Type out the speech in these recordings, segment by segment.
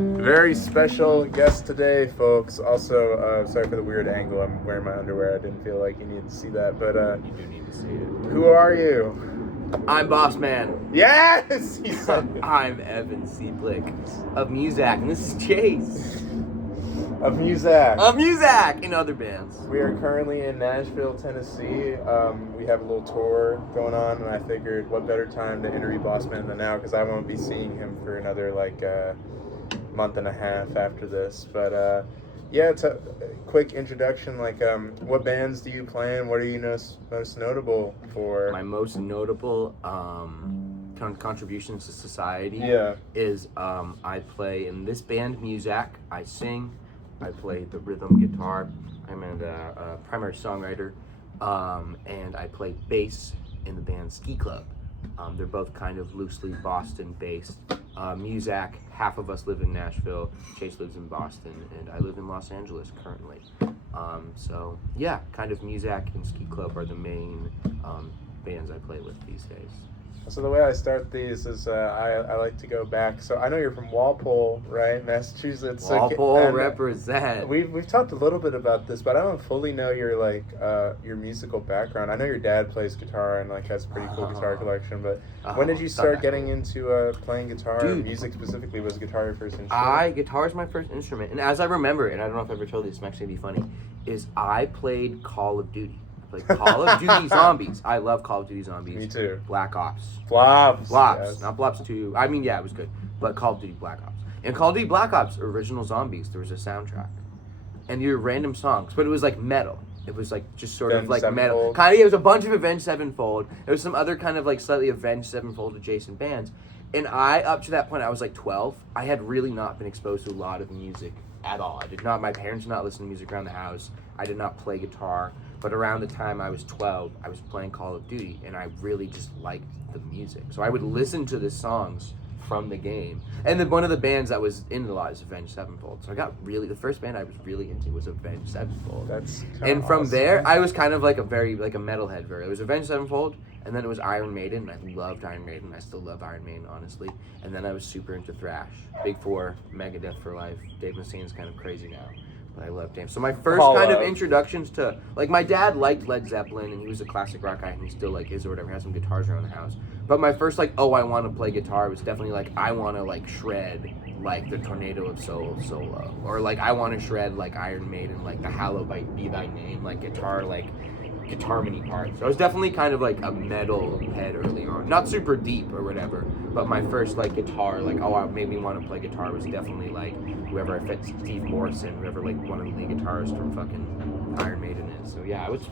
Very special guest today, folks. Also, sorry for the weird angle. I'm wearing my underwear. I didn't feel like you needed to see that, but You do need to see it. who are you? I'm BOSSMAN. Yes, he said it. I'm Evan CIEPLIK of MUZAK, and this is Chase Of MUZAK. of MUZAK and other bands. We are currently in Nashville, Tennessee. We have a little tour going on, and I figured what better time to interview BOSSMAN than now, because I won't be seeing him for another month and a half after this. But yeah, it's a quick introduction. What bands do you play, and what are you most notable for? My most notable contributions to society is I play in this band, MUZAK. I sing. I play the rhythm guitar. I'm a primary songwriter, and I play bass in the band Ski Club. They're both kind of loosely Boston-based. MUZAK, half of us live in Nashville. Chase lives in Boston, and I live in Los Angeles currently. So yeah, kind of MUZAK and Ski Club are the main bands I play with these days. So the way I start these is I like to go back. So I know you're from Walpole, right, Massachusetts. Walpole represent. We've talked a little bit about this, but I don't fully know your musical background. I know your dad plays guitar and has a pretty cool guitar collection. But when did you start getting into playing guitar? Dude, music specifically, was guitar your first instrument? Guitar is my first instrument, and as I remember it, and I don't know if I ever told you this, might actually be funny, is I played Call of Duty. Like Call of Duty Zombies. I love Call of Duty Zombies. Me too. Black Ops. Blobs. Yes. Not Blobs 2. I mean, yeah, it was good. But Call of Duty Black Ops. And Call of Duty Black Ops, original Zombies, there was a soundtrack. And you were random songs, but it was metal. It was just sort of Avenged metal. Sevenfold. It was a bunch of Avenged Sevenfold. There was some other kind of slightly Avenged Sevenfold adjacent bands. And up to that point, I was 12. I had really not been exposed to a lot of music at all. My parents did not listen to music around the house. I did not play guitar. But around the time I was 12, I was playing Call of Duty, and I really just liked the music. So I would listen to the songs from the game. And then one of the bands that was in a lot is Avenged Sevenfold. So the first band I was really into was Avenged Sevenfold. That's and from awesome. there, I was kind of a metalhead. It was Avenged Sevenfold, and then it was Iron Maiden. I loved Iron Maiden. I still love Iron Maiden, honestly. And then I was super into thrash. Big Four, Megadeth for life. Dave Mustaine's kind of crazy now. But I loved him. So my first kind of introductions to, my dad liked Led Zeppelin, and he was a classic rock guy, and he still is or whatever, has some guitars around the house. But my first I want to play guitar was definitely I want to shred the Tornado of Soul solo, or I want to shred Iron Maiden, the Hallowed Be Thy Name, guitar mini parts. So I was definitely kind of a metal head early on, not super deep or whatever, but my first guitar, what made me want to play guitar was definitely whoever I fit, Steve Morrison, whoever one of the lead guitarists from fucking Iron Maiden is. So yeah, I was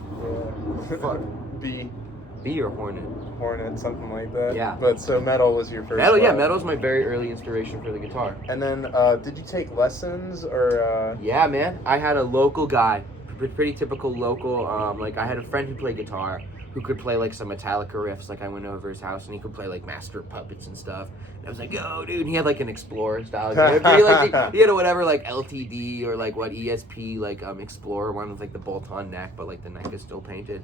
fuck. B or Hornet, something like that. Yeah. But so metal was your first. Metal's my very early inspiration for the guitar. And then, did you take lessons or? Yeah, man. I had a local guy, pretty typical local. I had a friend who played guitar, who could play some Metallica riffs. I went over his house and he could play Master of Puppets and stuff. And I was yo, dude. And he had an Explorer style. He had a whatever LTD or what ESP Explorer one with the bolt-on neck, but the neck is still painted.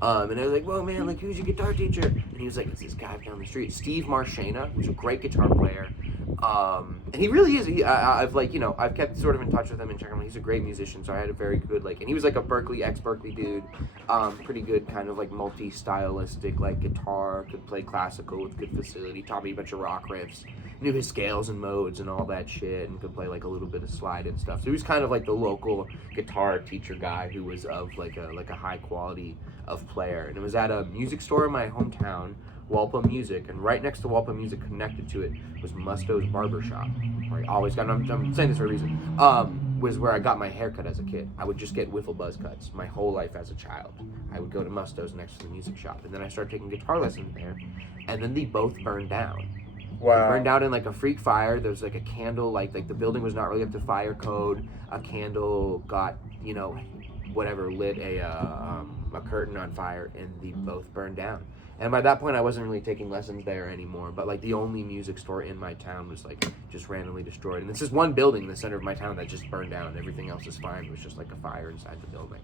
And I was whoa, man, who's your guitar teacher? And he was it's this guy down the street, Steve Marchena, who's a great guitar player. And he really is. I've kept sort of in touch with him and checking him. He's a great musician, so I had a very good, and he was a ex-Berkeley dude. Pretty good kind of multi-stylistic, guitar, could play classical with good facility, taught me a bunch of rock riffs, knew his scales and modes and all that shit, and could play a little bit of slide and stuff. So he was kind of the local guitar teacher guy who was of a high quality of player. And it was at a music store in my hometown, Walpole Music, and right next to Walpole Music, connected to it, was Musto's Barbershop, where I always got, I'm saying this for a reason, was where I got my haircut as a kid. I would just get wiffle buzz cuts my whole life as a child. I would go to Musto's next to the music shop, and then I started taking guitar lessons there, and then they both burned down. Wow. They burned down in a freak fire. There was a candle, the building was not really up to fire code. A candle got, lit a curtain on fire, and they both burned down. And by that point, I wasn't really taking lessons there anymore. But the only music store in my town was just randomly destroyed. And this is one building in the center of my town that just burned down. Everything else is fine. It was just a fire inside the building.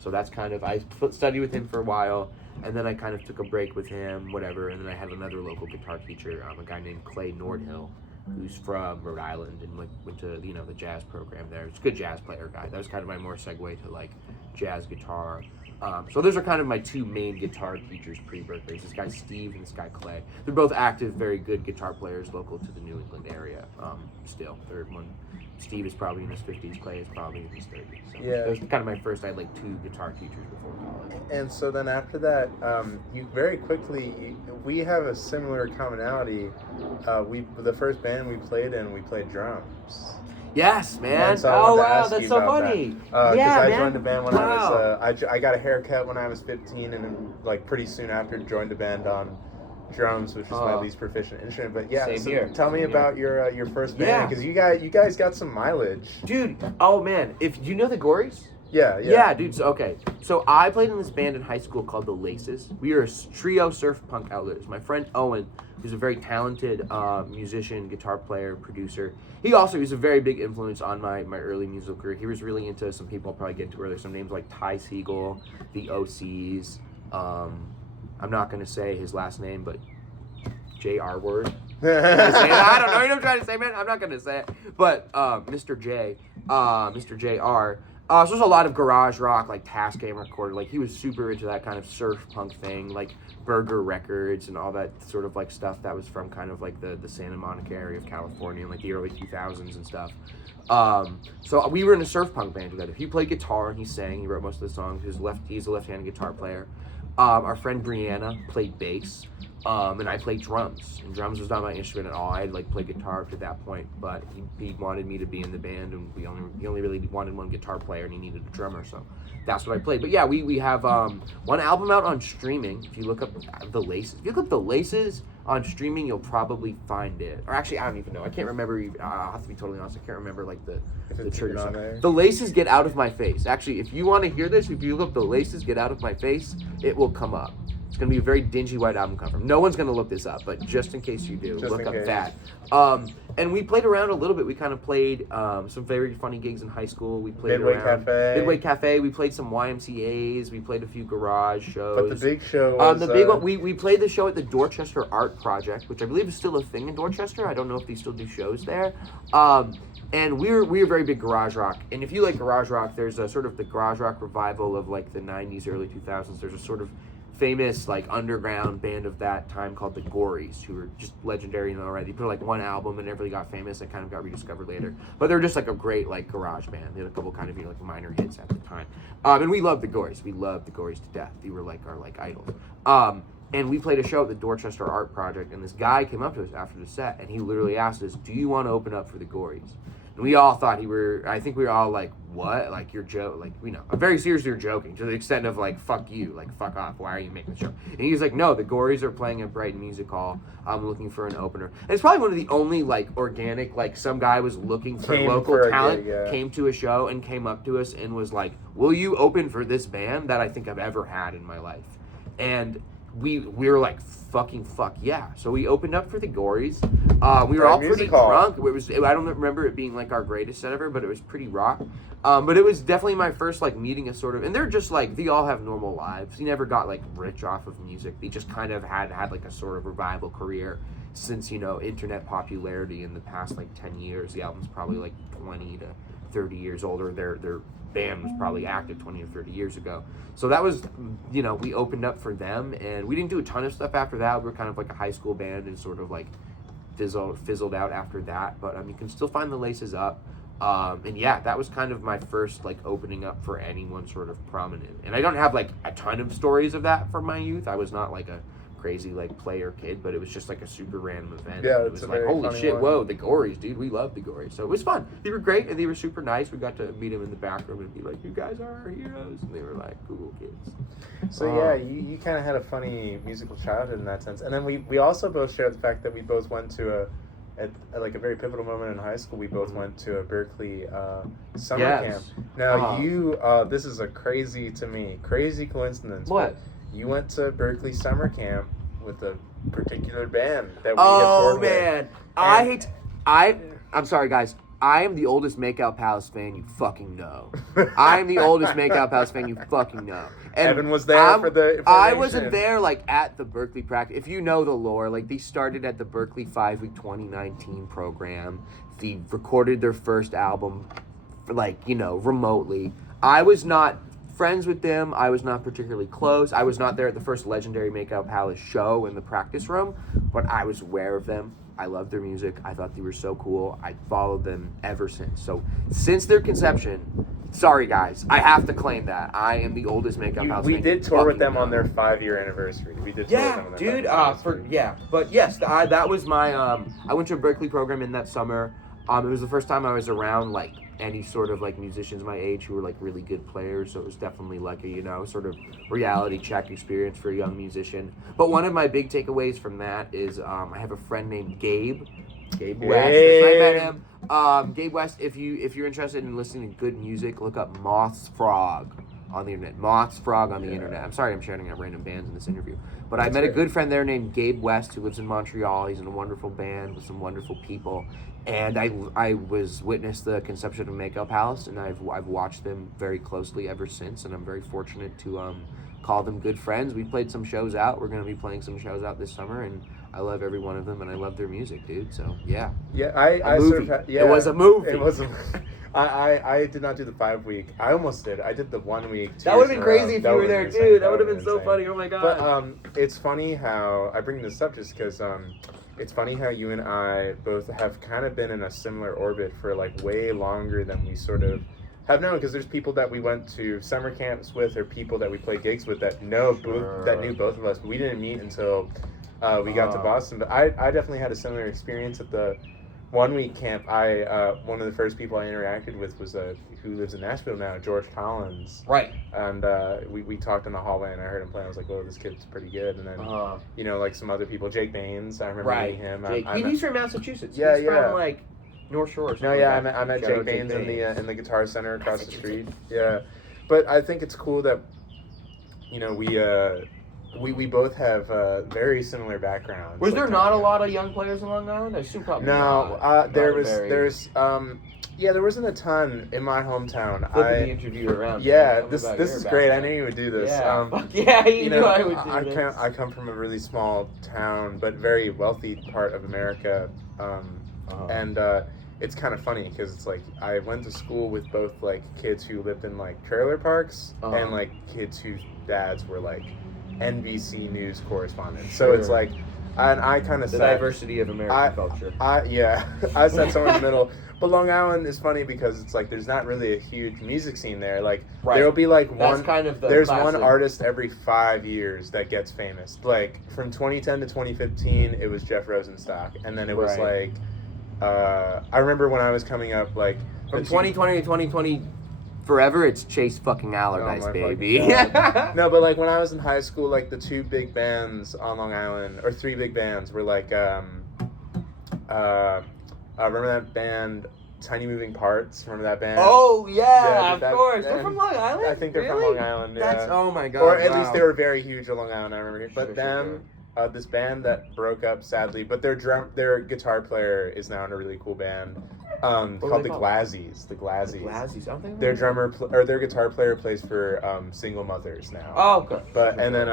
So that's kind of, I studied with him for a while, and then I kind of took a break with him, whatever. And then I had another local guitar teacher, a guy named Clay Nordhill, who's from Rhode Island and went to the jazz program there. He's a good jazz player guy. That was kind of my more segue to like jazz guitar. So those are kind of my two main guitar teachers pre-Berkeley. This guy Steve and this guy Clay. They're both active, very good guitar players local to the New England area. Still, third one. Steve is probably in his 50s. Clay is probably in his 30s. So Yeah. those were kind of my first. I had like two guitar teachers before college. And so then after that, you very quickly, we have a similar commonality. The first band we played in, we played drums. Yes, man. And so I Oh wanted to wow, ask that's you so about funny. Because Yeah, I man. joined the band when Wow. I was, I got a haircut when I was 15, and then like pretty soon after joined the band on drums, which is my least proficient instrument. But yeah, Same so here. tell me Same here. about your first Yeah. band, because you guys got some mileage. Dude, oh man, if you know the Gories? Yeah. Yeah, dude. So okay, so I played in this band in high school called the Laces. We were a trio surf punk outliers. My friend Owen, who's a very talented musician, guitar player, producer. He was a very big influence on my early musical career. He was really into some people I'll probably get into earlier. Some names like Ty Segall, the OCs. I'm not gonna say his last name, but J.R. word. I don't know what I'm trying to say, man. I'm not gonna say it. But Mr. J, Mr. J.R. So there's a lot of garage rock, like Tascam Recorder. Like he was super into that kind of surf punk thing, like Burger Records and all that sort of like stuff that was from kind of like the Santa Monica area of California in like the early 2000s and stuff. So we were in a surf punk band together. He played guitar and he sang. He wrote most of the songs. He's a left-handed guitar player. Our friend Brianna played bass. And I played drums, and drums was not my instrument at all. I had like played guitar up to that point, but he wanted me to be in the band, and he only really wanted one guitar player, and he needed a drummer, so that's what I played. But yeah, we have one album out on streaming. If you look up the Laces on streaming, you'll probably find it. Or actually, I don't even know. I can't remember. I'll have to be totally honest. I can't remember like the trigger song. The Laces Get Out of My Face. Actually, if you want to hear this, if you look up the Laces Get Out of My Face, it will come up. It's going to be a very dingy white album cover. No one's going to look this up, but just in case you do, look up that. And we played around a little bit. We kind of played some very funny gigs in high school. We played Midway Cafe. We played some YMCAs. We played a few garage shows. But the big show was... the big one, we played the show at the Dorchester Art Project, which I believe is still a thing in Dorchester. I don't know if they still do shows there. And we were very big garage rock. And if you like garage rock, there's a sort of the garage rock revival of like the 90s, early 2000s. There's a sort of famous like underground band of that time called the Gories, who were just legendary and already. They put like one album and never really got famous. It kind of got rediscovered later, but they're just like a great like garage band. They had a couple kind of like minor hits at the time. And we loved the Gories. We loved the Gories to death. They were like our like idols. And we played a show at the Dorchester Art Project, and this guy came up to us after the set, and he literally asked us, "Do you want to open up for the Gories?" And we all thought I think we were all like, what? Like, you're joking. Like, very seriously, you're joking to the extent of like, fuck you, like, fuck off. Why are you making the show? And he's like, no, the Gories are playing at Brighton Music Hall. I'm looking for an opener. And it's probably one of the only like organic, like some guy was looking for local talent, came to a show and came up to us and was like, will you open for this band that I think I've ever had in my life? And we were like, fuck yeah. So we opened up for the Gories. We were all pretty drunk. I don't remember it being like our greatest set ever, but it was pretty rock. But it was definitely my first like meeting a sort of, and they're just like, they all have normal lives. They never got like rich off of music. They just kind of had like a sort of revival career since, internet popularity in the past like 10 years. The album's probably like 20 to 30 years older. Their band was probably active 20 or 30 years ago. So that was, we opened up for them, and we didn't do a ton of stuff after that. We were kind of like a high school band and sort of like fizzled out after that. But you can still find the Laces up. And yeah, that was kind of my first like opening up for anyone sort of prominent. And I don't have like a ton of stories of that from my youth. I was not like a crazy like player kid, but it was just like a super random event. Yeah, it was like, holy shit, whoa, the Gories, dude, we love the Gories. So it was fun. They were great, and they were super nice. We got to meet them in the back room and be like, you guys are our heroes, and they were like cool kids. So yeah, you kind of had a funny musical childhood in that sense. And then we also both shared the fact that we both went to at like a very pivotal moment in high school, we both went to a Berkeley summer camp. Now this is a crazy coincidence. What? You went to Berkeley summer camp with a particular band that we had toured with. I'm sorry, guys. I am the oldest Makeout Palace fan you fucking know. I am the oldest Makeout Palace fan you fucking know. And Evan was there for the formation. I wasn't there, like, at the Berkeley practice. If you know the lore, like, they started at the Berkeley 5-week 2019 program. They recorded their first album, like, you know, remotely. I was not friends with them. I was not particularly close. I was not there at the first legendary Makeout Palace show in the practice room, but I was aware of them. I loved their music. I thought they were so cool. I followed them ever since. So since their conception, sorry guys, I have to claim that I am the oldest Makeout Palace. We did tour with them on their 5-year anniversary. We did tour with them on their dude. 5-year anniversary. But yes, that was my. I went to a Berkeley program in that summer. It was the first time I was around like any sort of like musicians my age who were like really good players, so it was definitely like a, you know, sort of reality check experience for a young musician. But one of my big takeaways from that is I have a friend named Gabe West. I met him. Gabe West, if you're interested in listening to good music, look up Moth's Frog on the internet. Moth's Frog on the internet. I'm sorry I'm shouting out random bands in this interview. But I met a good friend there named Gabe West who lives in Montreal. He's in a wonderful band with some wonderful people. And I was witness the conception of Makeout Palace, and I've watched them very closely ever since, and I'm very fortunate to call them good friends. We played some shows out. We're going to be playing some shows out this summer, and I love every one of them, and I love their music, dude. So, yeah. Yeah, It was a movie. It was I did not do the 5-week. I almost did. I did the 1 week. That would have been crazy if you were there, too. That would have been so funny. Oh, my God. But it's funny how I bring this up just because it's funny how you and I both have kind of been in a similar orbit for like way longer than we sort of have known, because there's people that we went to summer camps with or people that we played gigs with that knew both of us, but we didn't meet until we got to Boston. But I definitely had a similar experience at the 1 week camp. One of the first people I interacted with was who lives in Nashville now, George Collins. Right. And we talked in the hallway, and I heard him play. I was like, "Oh, this kid's pretty good." And then you know, like some other people, Jake Baines. I remember meeting him. He's from Massachusetts. Yeah, he's from like North Shore. No, yeah, I met Jake Baines in the Guitar Center across the street. Yeah, but I think it's cool that, you know, we both have very similar backgrounds. Was there not a lot of young players in Long Island? I assume probably not. There wasn't a ton in my hometown. Flipping the interview around. Yeah, this is great. I knew you would do this. Yeah, you knew I would do this. I come from a really small town, but very wealthy part of America, and it's kind of funny because it's like I went to school with both like kids who lived in like trailer parks and like kids whose dads were like NBC News correspondents. So it's like, and I kind of the diversity of American culture. I sat somewhere in the middle. But Long Island is funny because it's like there's not really a huge music scene there. Like there'll be like there's one artist every 5 years that gets famous. Like from 2010 to 2015, it was Jeff Rosenstock, and then it was like I remember when I was coming up, like from 2020 to 2020. Forever, it's Chase fucking Allardyce, baby. No, but like when I was in high school, like the 2 big bands on Long Island, or 3 big bands, were like, remember that band, Tiny Moving Parts? Remember that band? Oh, yeah, of course. They're from Long Island? I think they're from Long Island, yeah. That's, oh my God. Or at least they were very huge in Long Island, I remember. But this band that broke up, sadly, but their guitar player is now in a really cool band. Called the Glazzies. The Glazzies. Their their guitar player plays for Single Mothers now. Oh, okay. But and then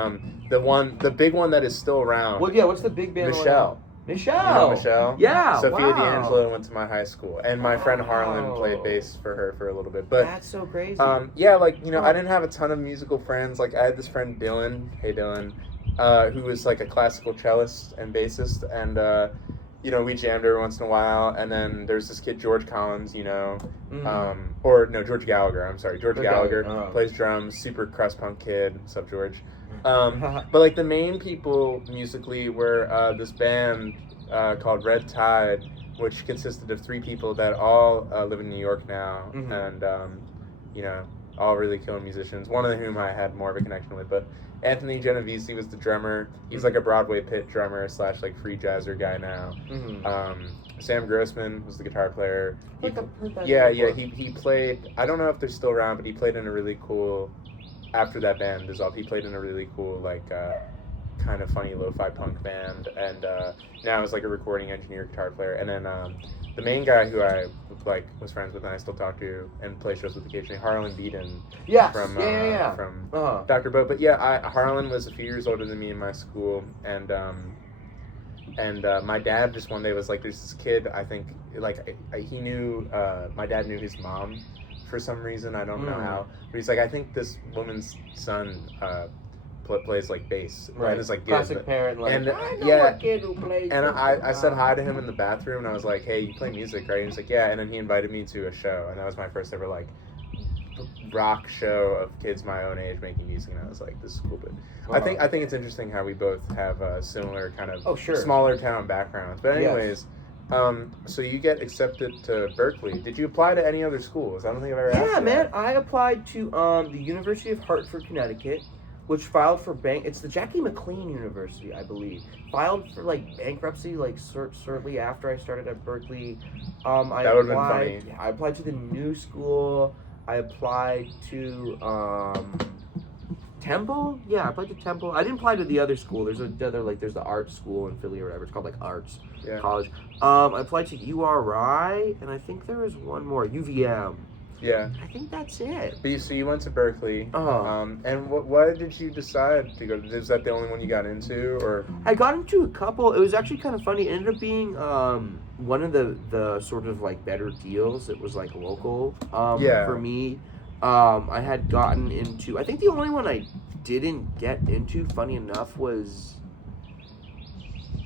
the big one that is still around. Well, yeah. What's the big band? Michelle. Michelle. You know Michelle? Yeah. Sophia D'Angelo went to my high school, and my friend Harlan played bass for her for a little bit. But that's so crazy. Yeah, like you know, I didn't have a ton of musical friends. Like I had this friend Dylan. Hey Dylan. Who was like a classical cellist and bassist, and you know, we jammed every once in a while. And then there's this kid George Collins, you know, George Gallagher. I'm sorry, George Gallagher plays drums. Super crust punk kid. What's up, George? But like the main people musically were this band called Red Tide, which consisted of 3 people that all live in New York now, and you know, all really killing musicians. One of whom I had more of a connection with, but Anthony Genovese was the drummer. He's like a Broadway pit drummer / like free jazzer guy now. Sam Grossman was the guitar player. He played. I don't know if they're still around, but he played in a really cool. After that band dissolved, he played in a really cool like kind of funny lo-fi punk band, and now I was like a recording engineer, guitar player, and then the main guy who I like was friends with and I still talk to and play shows with occasionally, Harlan Beaton. Yes. From from Uh-huh. Dr. Bo. But yeah, Harlan was a few years older than me in my school, and my dad just one day was like, there's this kid, I think, like, he knew, my dad knew his mom for some reason, I don't know how, but he's like, I think this woman's son plays like bass, Right? And it's like Classic parent, like, and I know a kid who plays. and I said hi to him in the bathroom, and I was like, hey, you play music, right? And he's like, yeah. And then he invited me to a show, and that was my first ever like rock show of kids my own age making music, and I was like, this is cool. But I think it's interesting how we both have similar kind of smaller town backgrounds. But anyways, so you get accepted to Berkeley. Did you apply to any other schools? I don't think I've ever asked you Yeah, man. that. I applied to the University of Hartford, Connecticut, which filed for it's the Jackie McLean University, I believe. Filed for like bankruptcy, like shortly after I started at Berkeley. That would've been funny. Yeah, I applied to the new school. I applied to Temple. Yeah, I applied to Temple. I didn't apply to the other school. There's there's the art school in Philly or whatever. It's called like Arts College. I applied to URI, and I think there was one more, UVM. Yeah. I think that's it. But so you went to Berkeley. And why did you decide to go? Is that the only one you got into, or? I got into a couple. It was actually kind of funny. It ended up being one of the sort of like better deals. It was like local for me. I had gotten into, I think the only one I didn't get into, funny enough, was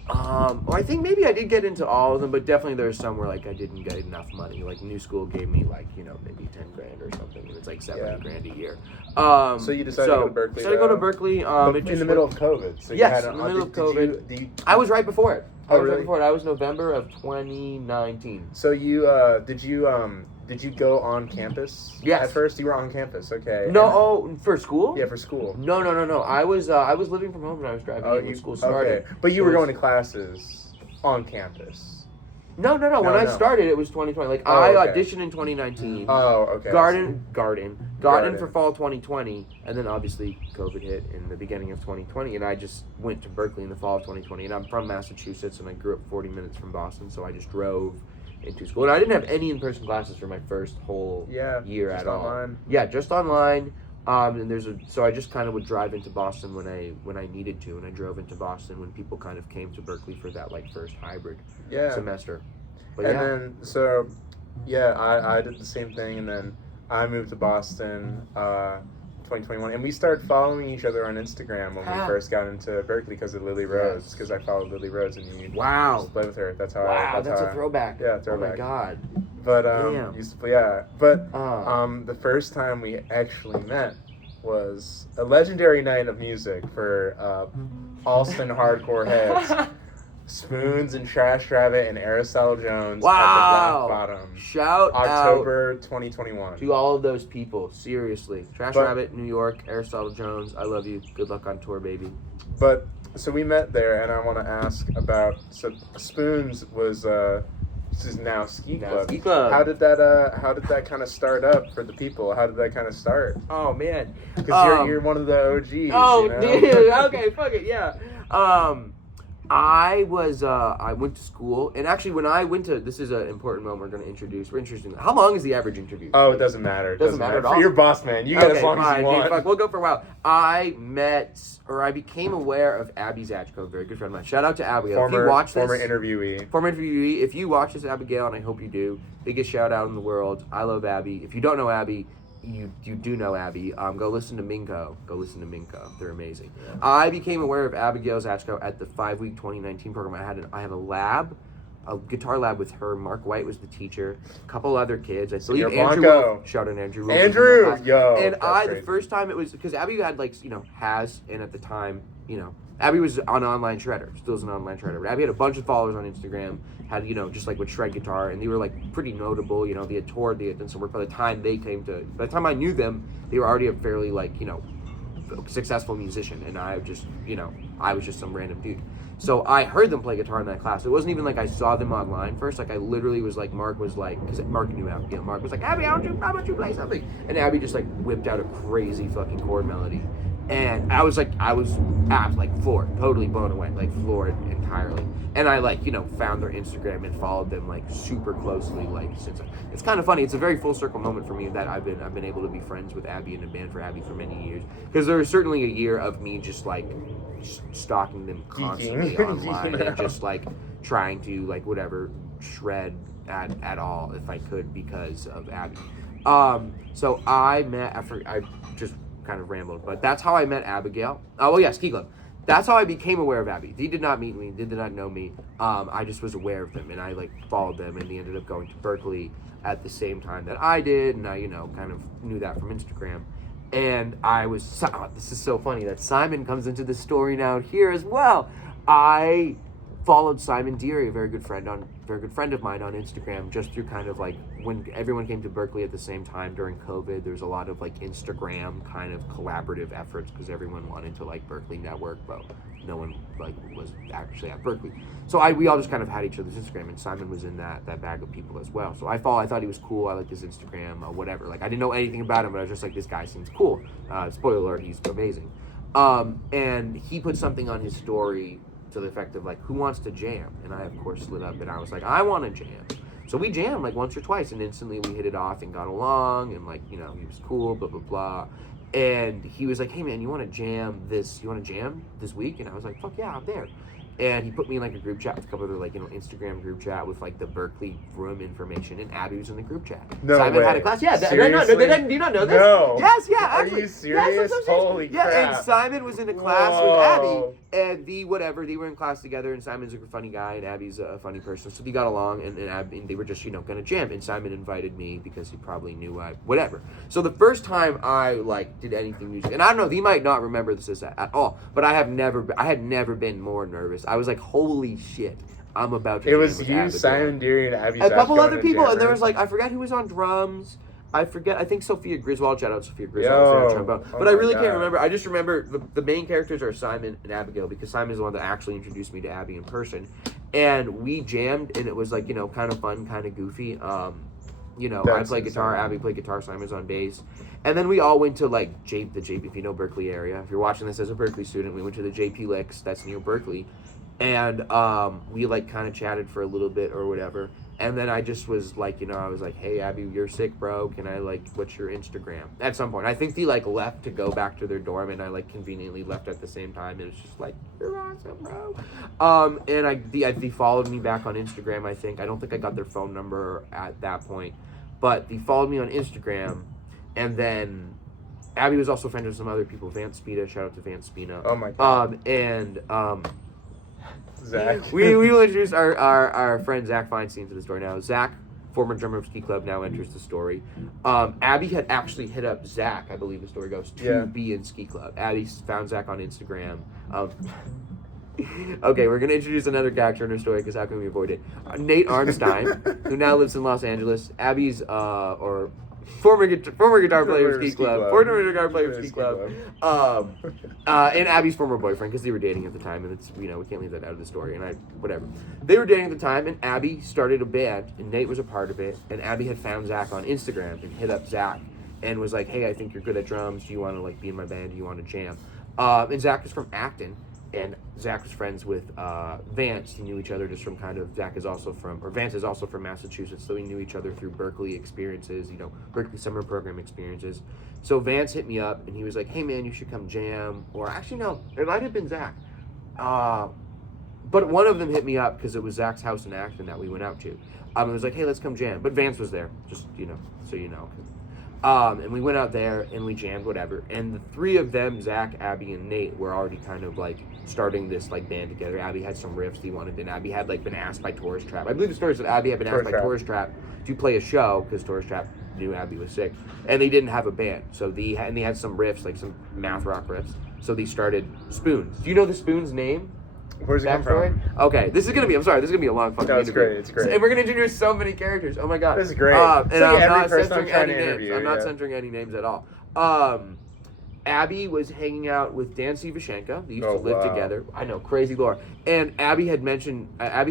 I think maybe I did get into all of them, but definitely there's some where like I didn't get enough money. Like New School gave me like, maybe 10 grand or something, and it's like 70 grand a year. So you decided to go to Berkeley. So I go to Berkeley. In the middle of COVID. So yes, in the middle of COVID. I was right before it. I was right before it. I was November of 2019. So you did you go on campus? Yes. At first, you were on campus. Okay. No, for school? Yeah, for school. No. I was living from home when I was driving when school started. Okay. But you were going to classes on campus. No. When I started, it was 2020. Like I auditioned in 2019. Oh, okay. Got in for fall 2020, and then obviously COVID hit in the beginning of 2020, and I just went to Berkeley in the fall of 2020. And I'm from Massachusetts, and I grew up 40 minutes from Boston, so I just drove into school. And I didn't have any in-person classes for my first whole year at all. Online. Yeah, just online. And so I just kind of would drive into Boston when I needed to, and I drove into Boston when people kind of came to Berkeley for that like first hybrid semester. But then I did the same thing, and then I moved to Boston 2021, and we started following each other on Instagram when we first got into Berkeley because of Lily Rhodes, because I followed Lily Rhodes and you used to play with her. That's how that's a throwback. Yeah, throwback. Oh my god. But used to play, But the first time we actually met was a legendary night of music for Alston hardcore heads. Spoons and Trash Rabbit and Aristotle Jones at the Black Bottom. Shout October out 2021. to all of those people, seriously. Trash Rabbit, New York, Aristotle Jones, I love you. Good luck on tour, baby. But so we met there, and I want to ask about Spoons was this is now Ski Club. Ski Club. How did that kind of start up for the people? How did that kind of start? Oh man, because you're one of the OGs. Oh dude, okay, fuck it, yeah. I went to school, and actually when I went to, this is an important moment we're introducing. How long is the average interview? Oh, it doesn't matter. It doesn't matter at all. For your boss man, you get as long as you want. Fuck, we'll go for a while. I became aware of Abby Zachko, very good friend of mine. Shout out to Abigail. Former interviewee. If you watch this, Abigail, and I hope you do, biggest shout out in the world. I love Abby. If you don't know Abby, you do know Abby. Go listen to Minko. They're amazing. Yeah. I became aware of Abigail Zachko at the 5-week 2019 program. I have a guitar lab with her. Mark White was the teacher. A couple other kids. I believe Andrew. Shout out Andrew. Andrew, yo. And the first time it was because Abby had and at the time, Abby was an online shredder. Still is an online shredder. But Abby had a bunch of followers on Instagram. Had just would shred guitar, and they were pretty notable. They had toured, they had done some work. By the time I knew them, they were already a fairly successful musician, and I was just some random dude. So I heard them play guitar in that class. It wasn't even I saw them online first. I literally was Mark was because Mark knew Abigail. Mark was Abby, how about you play something? And Abby just whipped out a crazy fucking chord melody. And I was floored, totally blown away, like floored entirely. And I found their Instagram and followed them like super closely. Like since it's kind of funny, it's a very full circle moment for me that I've been able to be friends with Abby and a band for Abby for many years. Because there was certainly a year of me just like stalking them constantly online and just like trying to like whatever shred at all if I could because of Abby. So I just kind of rambled, but that's how I met Abigail. Oh, well, yeah, Ski Club. That's how I became aware of Abby. They did not meet me, they did not know me. I just was aware of them, and I like followed them, and they ended up going to Berkeley at the same time that I did, and I, kind of knew that from Instagram. And this is so funny that Simon comes into the story now here as well. I followed Simon Deary, a very good friend of mine on Instagram, just through kind of like when everyone came to Berkeley at the same time during COVID. There's a lot of like Instagram kind of collaborative efforts because everyone wanted to like Berkeley network, but no one like was actually at Berkeley. So we all just kind of had each other's Instagram, and Simon was in that bag of people as well. So I thought he was cool. I liked his Instagram, whatever. Like I didn't know anything about him, but I was just like, this guy seems cool. Spoiler alert, he's amazing. And he put something on his story to the effect of like, who wants to jam? And I of course lit up and I was like, I want to jam. So we jammed like once or twice, and instantly we hit it off and got along, and like, he was cool, blah blah blah. And he was like, hey man, you want to jam this week? And I was like, fuck yeah, I'm there. And he put me in like a group chat with a couple other Instagram group chat with like the Berkeley room information, and Abby was in the group chat. No Simon way. had a class. Yeah, do you not know this? No. Yes, yeah. Are actually. you serious? Yes, Holy crap. Yeah, and Simon was in a class with Abby, and they were in class together, and Simon's a funny guy, and Abby's a funny person, so they got along, and they were just, gonna jam, and Simon invited me because he probably knew whatever. So the first time I, did anything music, and I don't know, they might not remember this at all, but I had never been more nervous. I was like, holy shit, I'm about to jam. It was you, Abigail. Simon Deary, and Abby. A couple other people, and there was I forget who was on drums. I think Sophia Griswold. Shout out Sophia Griswold. Trombone. But I really can't remember. I just remember the main characters are Simon and Abigail, because Simon's the one that actually introduced me to Abby in person, and we jammed, and it was kind of fun, kind of goofy. I play guitar, Abby played guitar, Simon's on bass. And then we all went to the JP, if you know Berkeley area. If you're watching this as a Berkeley student, we went to the JP that's near Berkeley. And we kind of chatted for a little bit or whatever. And then I just was I was like, hey Abby, you're sick, bro. Can I what's your Instagram? At some point. I think they left to go back to their dorm, and I conveniently left at the same time. And it's just you're awesome, bro. And they followed me back on Instagram, I think. I don't think I got their phone number at that point. But they followed me on Instagram, and then Abby was also friends with some other people. Vance Spina, shout out to Vance Spina. Oh my god. Zach. We will introduce our friend Zach Feinstein to the story now. Zach, former drummer of Ski Club, now enters the story. Abby had actually hit up Zach, I believe the story goes, to be in Ski Club. Abby found Zach on Instagram. Okay, we're going to introduce another character in her story, because how can we avoid it? Nate Arnstein, who now lives in Los Angeles. Abby's, former guitar player of Ski Club. Former guitar player of Ski Club. And Abby's former boyfriend, because they were dating at the time, and it's, we can't leave that out of the story, and whatever. They were dating at the time, and Abby started a band, and Nate was a part of it, and Abby had found Zach on Instagram and hit up Zach and was like, hey, I think you're good at drums. Do you want to be in my band? Do you want to jam? And Zach is from Acton. And Zach was friends with Vance. He knew each other just from Vance is also from Massachusetts, so we knew each other through Berkeley experiences, Berkeley summer program experiences. So Vance hit me up, and he was like, hey man, you should come jam. Or actually, no, it might have been Zach. But one of them hit me up because it was Zach's house in Acton that we went out to. It was like, hey, let's come jam. But Vance was there, just, so you know. And we went out there and we jammed, whatever. And the three of them, Zach, Abby, and Nate, were already kind of starting this band together. Abby had some riffs he wanted, and Abby had been asked by Tourist Trap. I believe the story said Abby had been asked by Tourist Trap to play a show because Tourist Trap knew Abby was sick, and they didn't have a band. So they had some riffs, some math rock riffs. So they started Spoons. Do you know the Spoons name? Where's it come from? Okay, this is gonna be a long fucking interview. It's great, it's great. And we're gonna introduce so many characters. Oh my god. This is great. And I'm not censoring any names. I'm not censoring any names at all. Abby was hanging out with Dan Sivashenko. They used to live together. I know, crazy lore. And Abby had mentioned, and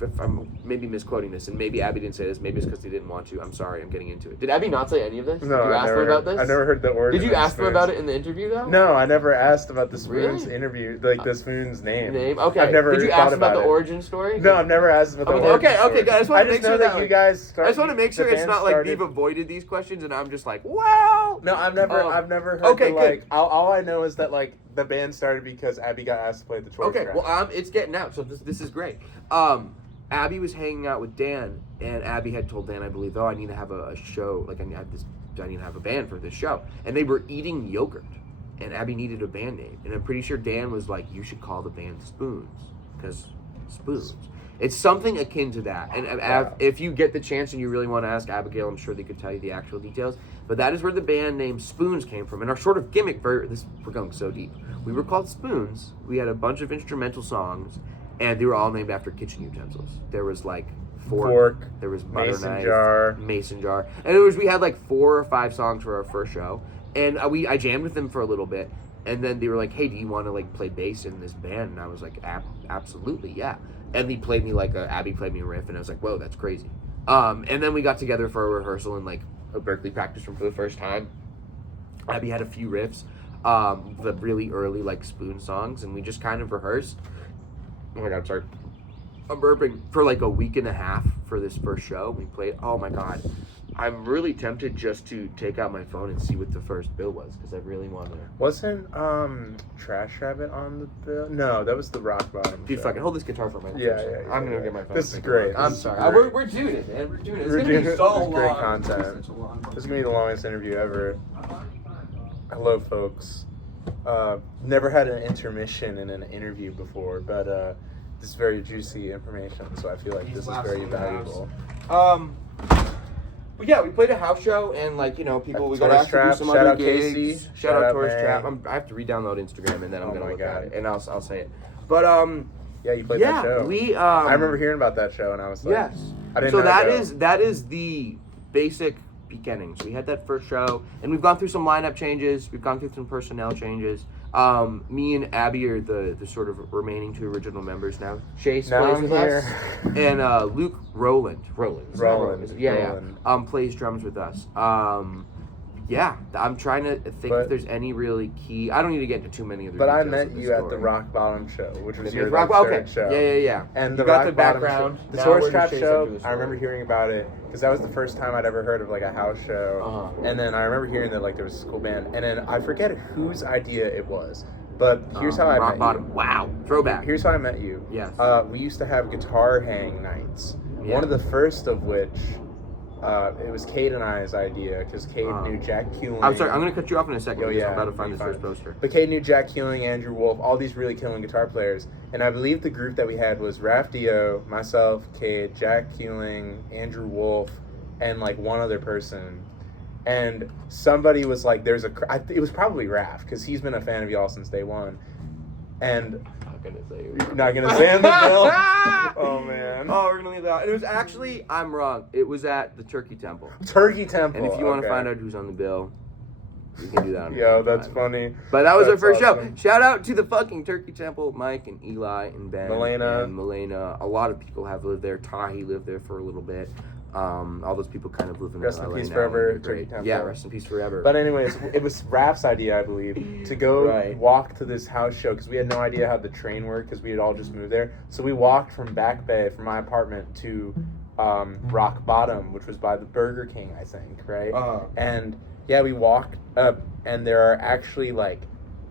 if I'm maybe misquoting this, and maybe Abby didn't say this. Maybe it's because they didn't want to. I'm sorry, I'm getting into it. Did Abby not say any of this? No, Did you ask her about this? I never heard the origin. Did you ask her about it in the interview though? No, I never asked about the Spoons Really? interview, like the Spoons name. Okay. I've never Did you thought ask about the it. origin story? No, I've never asked about the origin Okay, story. guys. I just want to make know sure that you guys. I just want to make sure it's not like we've avoided these questions, and I'm just like, well. No, I've never heard. Okay, good. All I know is that like the band started because Abby got asked to play the torch track. Well, it's getting out, so this is great. Abby was hanging out with Dan, and Abby had told Dan, I believe, I need to have a show, like I need to have a band for this show, and they were eating yogurt, and Abby needed a band name, and I'm pretty sure Dan was like, you should call the band Spoons, because Spoons. It's something akin to that, and if you get the chance and you really want to ask Abigail, I'm sure they could tell you the actual details, but that is where the band name Spoons came from, and our sort of gimmick we're going so deep. We were called Spoons. We had a bunch of instrumental songs, and they were all named after kitchen utensils. There was like fork, there was butter knife, mason jar, and we had like 4 or 5 songs for our first show, and I jammed with them for a little bit, and then they were like, hey, do you want to like play bass in this band? And I was like, absolutely, yeah. And they played me Abby played me a riff, and I was like, whoa, that's crazy. And then we got together for a rehearsal and like a Berkeley practice room for the first time. Abby had a few riffs, the really early like Spoon songs, and we just kind of rehearsed. Oh my God, sorry. I'm burping. For like a week and a half for this first show. We played, oh my God. I'm really tempted just to take out my phone and see what the first bill was, because I really want to. Wasn't Trash Rabbit on the bill? No, that was the Rock Bottom. Dude, fucking hold this guitar for a minute. Yeah. I'm going to get my phone. This is great. I'm sorry. We're doing it, man. We're doing it. It's going to be so long. Great content. This is going to be the longest interview ever. Hello, folks. Never had an intermission in an interview before, but this is very juicy information, so I feel like this is very valuable. But yeah, we played a house show, and like, you know, people, we got to actually do some other gigs. Shout out Tourist Trap. I have to re-download Instagram, and then I'm going to look at it, and I'll say it. But, yeah, you played that show. I remember hearing about that show, and I was like, yes. I didn't know that is the basic beginnings. We had that first show, and we've gone through some lineup changes. We've gone through some personnel changes. Me and Abby are the sort of remaining 2 original members now. Chase plays with us, and Luke Roland. Plays drums with us. Yeah, I'm trying to think if there's any really key. I don't need to get into too many of the details. But I met you at the Rock Bottom show, which was your third show. Yeah. And you the got Rock the Bottom background. Show, the Tourist Trap show, I remember hearing about it, because that was the first time I'd ever heard of like a house show. And then I remember hearing that like there was a school band, and then I forget whose idea it was. But here's how I met you. Wow, throwback. Here's how I met you. Yes. We used to have guitar hang nights. Yeah. One of the first of which, it was Cade and I's idea, because Cade knew Jack Hewling. I'm sorry, I'm going to cut you off in a second. Oh, yeah, I'm about to find this first poster. But Cade knew Jack Hewling, Andrew Wolf, all these really killing guitar players. And I believe the group that we had was Raph Dio, myself, Cade, Jack Hewling, Andrew Wolf, and like one other person. And somebody was like, it was probably Raph, because he's been a fan of y'all since day one. And you're not gonna say in the bill? Oh man. Oh, we're gonna leave that out. And it was actually, I'm wrong. It was at the Turkey Temple. Turkey Temple. And if you want to find out who's on the bill, you can do that on Yo, that's funny. But that was our first show. Shout out to the fucking Turkey Temple, Mike and Eli and Ben. Milena. A lot of people have lived there. Tahi lived there for a little bit. All those people kind of live in LA now. Rest in peace forever, Turkey Temple. Yeah, rest in peace forever. But anyways, it was Raph's idea, I believe, to go walk to this house show, because we had no idea how the train worked, because we had all just moved there. So we walked from Back Bay, from my apartment, to Rock Bottom, which was by the Burger King, I think, right? And yeah, we walked up, and there are actually like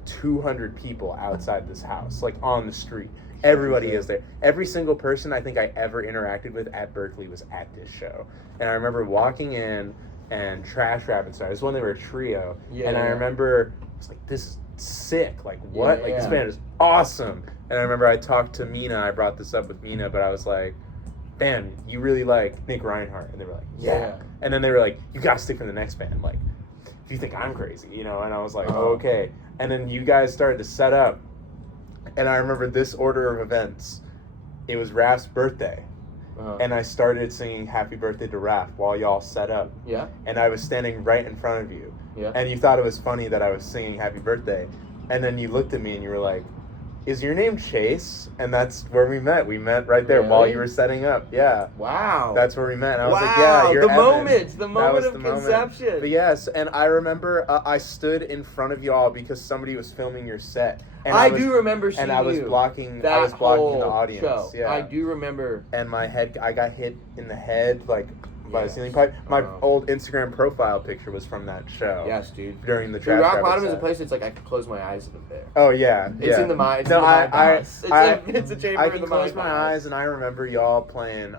200 people outside this house, like on the street. Everybody is there. Every single person I think I ever interacted with at Berkeley was at this show. And I remember walking in, and Trash Rabbit started. It was when they were a trio. Yeah. And I remember, I was like, this is sick. Like, what? This band is awesome. And I remember I talked to Mina. I brought this up with Mina, but I was like, man, you really like Nick Reinhardt. And they were like, yeah. And then they were like, you got to stick with the next band. Like, if you think I'm crazy, you know? And I was like, oh, okay. And then you guys started to set up. And I remember this order of events. It was Raph's birthday. And I started singing Happy Birthday to Raph while y'all set up. Yeah. And I was standing right in front of you. Yeah. And you thought it was funny that I was singing Happy Birthday. And then you looked at me and you were like, is your name Chase? And that's where we met. We met right there while Really? you were setting up. Yeah. Wow. That's where we met. And I was like, yeah, you're the Evan. moment of conception. But yes, and I remember I stood in front of y'all because somebody was filming your set. And I do remember seeing and I was you blocking. that I was blocking whole the audience. show. Yeah. I do remember. And I got hit in the head by a ceiling pipe. My old Instagram profile picture was from that show. Yes, dude. During the Dude, trash Rock Rabbit Bottom is a set. place. It's like I could close my eyes up there. Oh yeah, It's in the mind. It's no, in the mind house. It's a chamber I in can the close mind my house. eyes and I remember y'all playing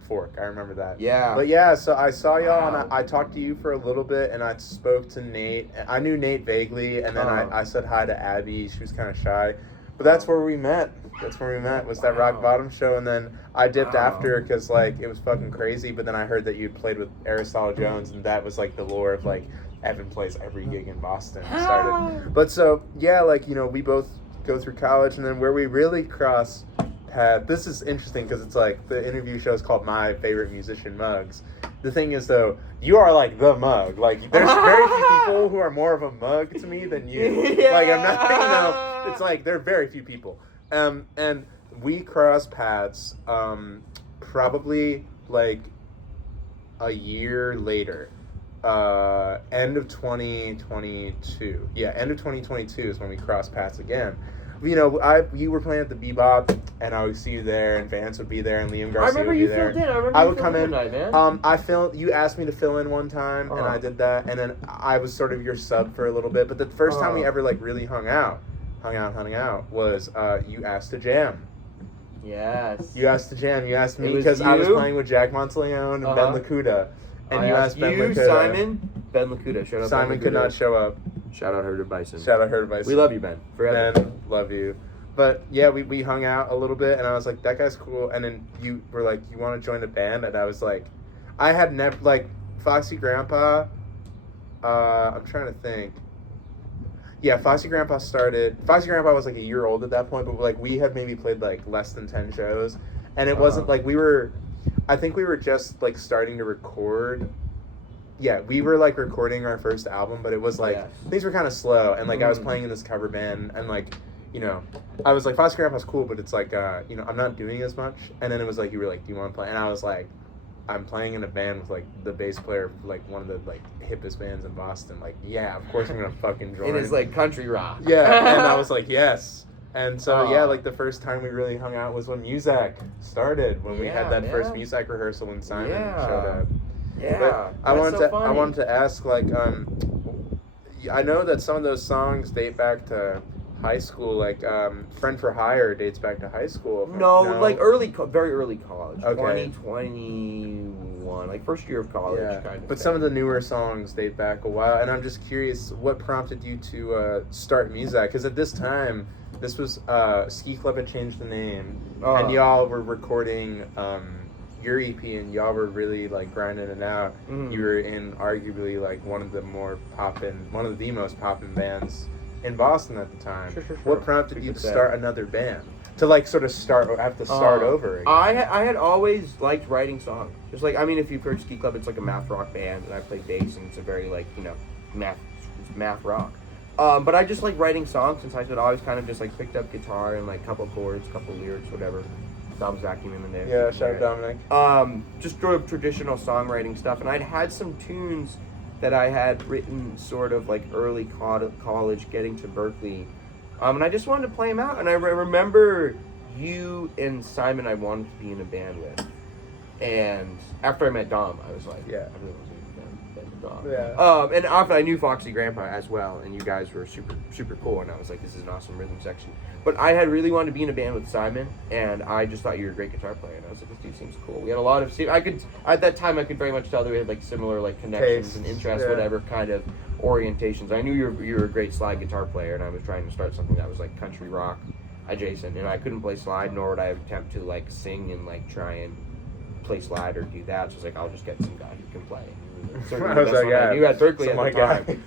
Fork. I remember that. Yeah. But yeah, so I saw y'all Wow. and I talked to you for a little bit and I spoke to Nate. I knew Nate vaguely and then I said hi to Abby. She was kind of shy. But that's where we met. That's where we met, was that Rock Bottom show. And then I dipped after because, like, it was fucking crazy. But then I heard that you played with Aristotle Jones, and that was, like, the lore of, like, Evan plays every gig in Boston started. But so, yeah, like, you know, we both go through college. And then where we really cross paths, this is interesting because it's, like, the interview show is called My Favorite Musician Mugs. The thing is, though, you are, like, the mug. Like, there's very few people who are more of a mug to me than you. Yeah. Like, I'm not, you know, it's like, there are very few people. And we crossed paths probably like a year later, end of 2022. Yeah, end of 2022 is when we crossed paths again. You know, you were playing at the Bebop, and I would see you there, and Vance would be there, and Liam Garcia would be there. I would come in. I filmed. You asked me to fill in one time, and I did that, and then I was sort of your sub for a little bit. But the first time we ever like really hung out was you asked to jam. Yes. You asked to jam. You asked me because I was playing with Jack Monteleone and Ben Lakuda. And you asked Ben Lakuda. Simon, Ben Lakuda showed up. Simon could not show up. Shout out Herd of Bison. We love you, Ben. Forever. Ben, love you. But yeah, we hung out a little bit and I was like, that guy's cool. And then you were like, you want to join a band? And I was like, I had never, like, Foxy Grandpa, I'm trying to think. Yeah, Foxy Grandpa was like a year old at that point, but like we had maybe played like less than 10 shows. And it wasn't like I think we were just like starting to record. Yeah, we were like recording our first album, but it was like, things were kind of slow. And like I was playing in this cover band and like, you know, I was like, Foxy Grandpa's cool, but it's like, you know, I'm not doing as much. And then it was like, you were like, do you want to play? And I was like, I'm playing in a band with like the bass player for like one of the like hippest bands in Boston. Like, yeah, of course I'm gonna fucking join. It is like country rock. Yeah, and I was like, yes. And so yeah, like the first time we really hung out was when MUZAK started, when we had that first MUZAK rehearsal when Simon showed up. Yeah, but I wanted to ask, like, I know that some of those songs date back to high school, like Friend for Hire dates back to high school. No, like very early college. Okay. 2021, like first year of college, kind of. But some of the newer songs date back a while, and I'm just curious, what prompted you to start MUZAK? Because at this time, this was Ski Club had changed the name, and y'all were recording your EP, and y'all were really like grinding it out. You were in arguably like one of the most poppin' bands in Boston at the time. Sure. What prompted you to start another band? To like sort of start over again? I had always liked writing songs. Just like, I mean, if you've heard Ski Club, it's like a math rock band, and I play bass, and it's a very like, you know, math rock. But I just like writing songs since I had always kind of just like picked up guitar and like couple chords, couple lyrics, whatever. Dom's vacuuming in there. Yeah, shout out Dominic. Just sort of traditional songwriting stuff, and I'd had some tunes that I had written sort of like early college, getting to Berkeley, and I just wanted to play them out. And I remember you and Simon I wanted to be in a band with, and after I met Dom, I was like, I really want to be in a band with Dom. Yeah. And after I knew Foxy Grandpa as well, and you guys were super cool, and I was like, this is an awesome rhythm section. But I had really wanted to be in a band with Simon, and I just thought you were a great guitar player, and I was like, this dude seems cool. We had a lot of, at that time I could very much tell that we had like similar like connections and interests, whatever kind of orientations. I knew you were a great slide guitar player, and I was trying to start something that was like country rock adjacent, and I couldn't play slide, nor would I attempt to like sing and like try and play slide or do that. So I was like, I'll just get some guy who can play. You at Berkeley at the time.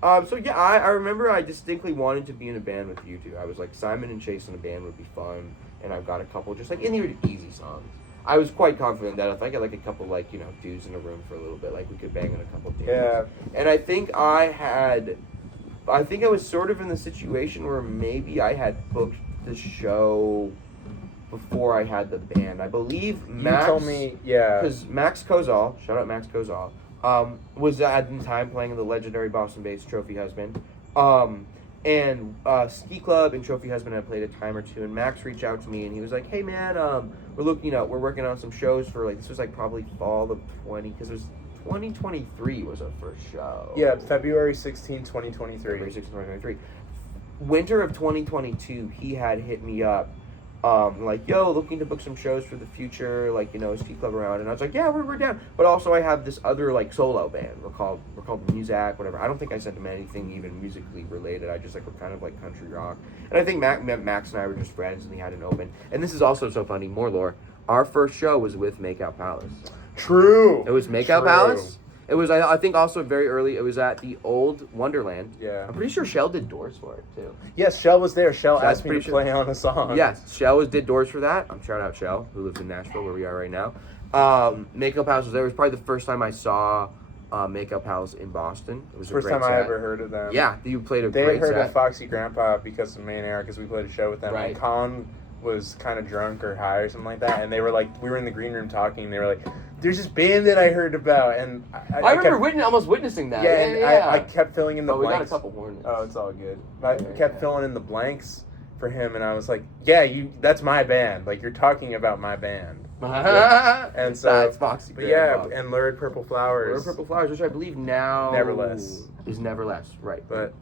I remember I distinctly wanted to be in a band with you two. I was like, Simon and Chase in a band would be fun, and I've got a couple just like easy songs. I was quite confident that if I get like a couple like, you know, dudes in a room for a little bit, like we could bang on a couple tunes. Yeah. And I think I had I think I was sort of in the situation where maybe I had booked the show before I had the band. I believe Max. You told me, yeah. Because Max Kozal, shout out Max Kozal, was at the time playing the legendary Boston-based Trophy Husband. And Ski Club and Trophy Husband had played a time or two, and Max reached out to me and he was like, "Hey man, we're working on some shows for this was probably fall of 2023 was our first show. Yeah, February 16, 2023. February 16, 2023. Winter of 2022, he had hit me up, yo, looking to book some shows for the future, Ski Club around, and I was like, yeah, we're down. But also I have this other solo band. We're called MUZAK, whatever. I don't think I sent him anything even musically related. I just we're kind of country rock. And I think Max and I were just friends, and he had an open. And this is also so funny, more lore. Our first show was with Makeout Palace. True. It was Makeout Palace. It was, I think, also very early. It was at the old Wonderland. Yeah. I'm pretty sure Shell did doors for it, too. Yes, Shell was there. Shell asked me to play on a song. Yes, Shell did doors for that. Shout out Shell, who lives in Nashville, where we are right now. Makeup Palace was there. It was probably the first time I saw Makeup Palace in Boston. It was first a great time set. I ever heard of them. Yeah, you played a great set. They heard of Foxy Grandpa because of Main Air, because we played a show with them. Right. And Colin was kind of drunk or high or something like that, and they were we were in the green room talking, and they were like, there's this band that I heard about, and I remember almost witnessing that. Yeah, I kept filling in the blanks. We got a couple hornets. Oh, it's all good. I kept filling in the blanks for him, and I was like, yeah, that's my band. You're talking about my band. And so that's Foxy. But yeah, and Lurid Purple Flowers. Lurid Purple Flowers, which I believe now Neverless is Neverless, right? But